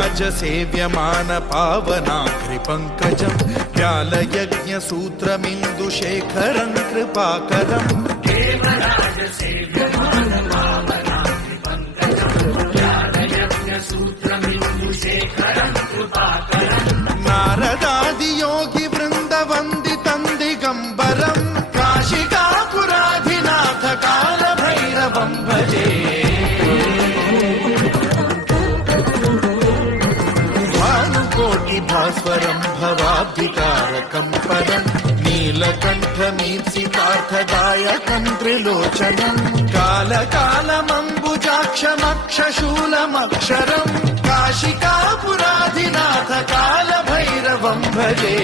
सेव्यमान पावनाग्रिपङ्कजं व्यालयज्ञसूत्रमिन्दुशेखरं कृपाकरम् नारदादियोगी वृन्दवन्दितं दिगम्बरं काशिकापुराधिनाथ कालभैरवं भजे भास्वरं भवाब्धितारकं परं नीलकण्ठमीप्सितार्थदायकं त्रिलोचनं कालकालमम्बुजाक्षमक्षशूलमक्षरं काशिकापुराधिनाथ कालभैरवं भजे